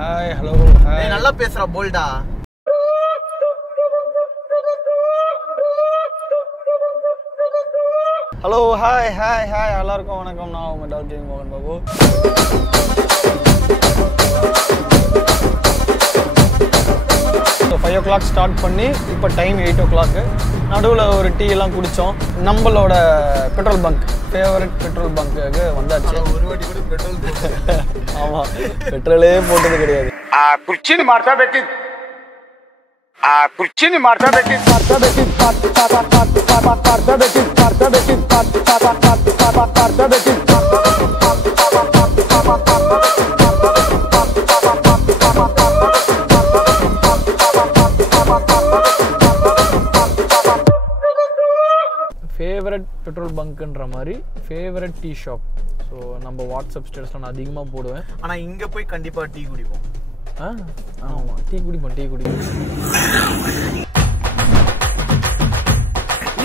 Hi hello hi. நல்லா பேசுறா போல்டா. ஹலோ ஹாய் ஹாய் ஹாய் எல்லாருக்கும் வணக்கம். நான் உங்கள் டாக்டர் மோகன் பாபு. 5 o'clock ஸ்டார்ட் பண்ணி இப்போ டைம் 8 o'clock. நடுவில் ஒரு டீ எல்லாம் குடித்தோம். நம்மளோட petrol bunk, favourite petrol bunk வந்தாச்சு. ஒரு வாட்டி கூட பெட்ரோல் ஆமாம், பெட்ரோலே போட்டது கிடையாது. कुर्ची मारता बेटी कुर्ची मारता बेटी ஃபேவரட் பெட்ரோல் பங்க்குன்ற மாதிரி ஃபேவரட் டீ ஷாப். ஸோ நம்ம வாட்ஸ்அப் ஸ்டேட்டஸில் நான் அதிகமாக போடுவேன். ஆனால் இங்கே போய் கண்டிப்பாக டீ குடிப்போம். ஆமாம், டீ குடிப்போம்.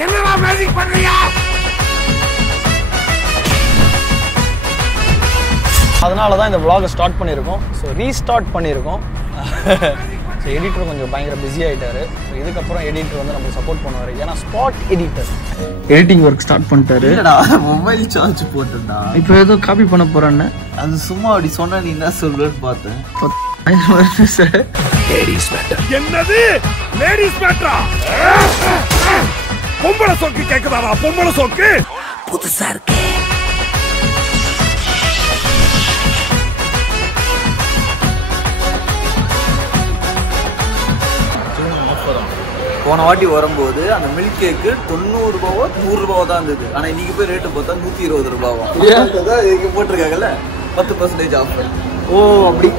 என்னடா மேஜிக் பண்றியா? அதனால தான் இந்த vlog ஸ்டார்ட் பண்ணியிருக்கோம். ஸோ ரீஸ்டார்ட் பண்ணியிருக்கோம். ஸோ எடிட்டர் கொஞ்சம் பயங்கர பிஸி ஆகிட்டாரு. ஸோ இதுக்கப்புறம் எடிட்டர் வந்து நம்மளுக்கு சப்போர்ட் பண்ணுவார். ஏன்னா spot editor editing work start பண்ணிட்டாரு. மொபைல் சார்ஜ் போட்டுடா. இப்போ ஏதோ காப்பி பண்ண போறான்னு அது சும்மா அப்படி சொன்னா நீ என்ன சொல்லுன்னு பார்த்தேன். என்னது லேடிஸ் மேட்டரா? பொம்பளை சோக்கு கேக்குதாடா? பொம்பளை சோக்கு புதுசா இருக்கு. போன வாட்டி வரும்போது அந்த மில்க் கேக்கு 90 ரூபாவோ 100 ரூபாவோ தான் இருந்தது. ஆனா இன்னைக்கு போய் ரேட்டு பார்த்தா 120 ரூபாவா. இங்க போட்டிருக்காங்கல்ல 10% ஆஃப். ஓ, அப்படி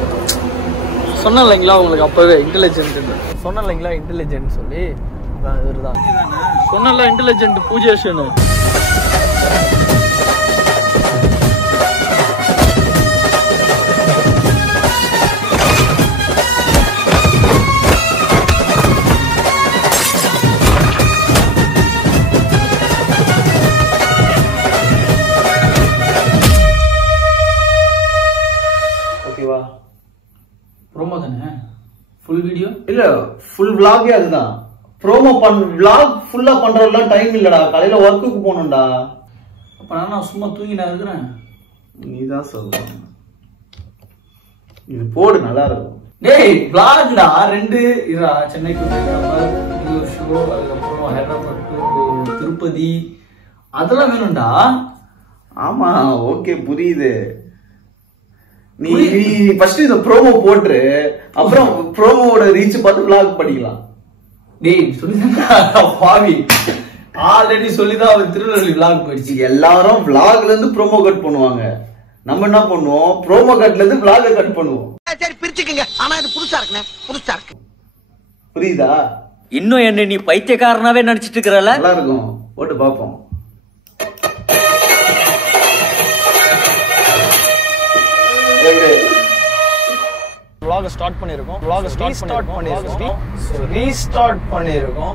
சொன்னேன் இல்லைங்களா உங்களுக்கு அப்பவே இன்டெலிஜென்ட் சொன்னேன் இல்லைங்களா இன்டெலிஜென்ட் சொல்லி இவர் தான் சொன்னல இன்டெலிஜென்ட் பூஜேஷன். ஓகேவா? ப்ரோமோ தானே? ஃபுல் வீடியோ இல்ல, ஃபுல் vlog அதுதான். ப்ரோமோ vlog ஃபுல்லா பண்றதுலாம் டைம் இல்லடா. காலையில ஒர்க்குக்கு போகணும்டா. அப்ப நான் சும்மா தூங்கினா இருக்கிறேன். நீதான் சொல்ற. இது போடு, நல்லா இருக்கும். டேய் vlogடா 2 இரா சென்னைக்கு ஒரு ஷோ, அதுக்கப்புறம் ஹைதராபாத் டு திருப்பதி, அதெல்லாம் வேணும்டா. ஆமா, ஓகே, புரியுது. நீ ஃபர்ஸ்ட் இந்த ப்ரோமோ போட்டு அப்புறம் ப்ரோமோவோட ரீச் பார்த்து vlog படிக்கலாம். டேய் சொல்லிதான் பாவி, ஆல்ரெடி சொல்லிதான் அவர் திருநெல்வேலி vlog போயிடுச்சு. எல்லாரும் vlogல இருந்து ப்ரோமோ கட் பண்ணுவாங்க. நம்ம என்ன பண்ணுவோம்? ப்ரோமோ கட்ல இருந்து vlog கட் பண்ணுவோம். சரி பிரிச்சுக்கங்க. ஆனா இது புதுசா இருக்குனே, புதுசா இருக்கு. புரியுதா? இன்னும் என்ன நீ பைத்தியக்காரனாவே நினைச்சிட்டு இருக்கறல? நல்லா இருக்கும், போட்டு பாப்போம். vlog ஸ்டார்ட் பண்ணிருக்கோம். vlog ஸ்டார்ட் பண்ணிருக்கோம். ரீஸ்டார்ட் பண்ணிருக்கோம்.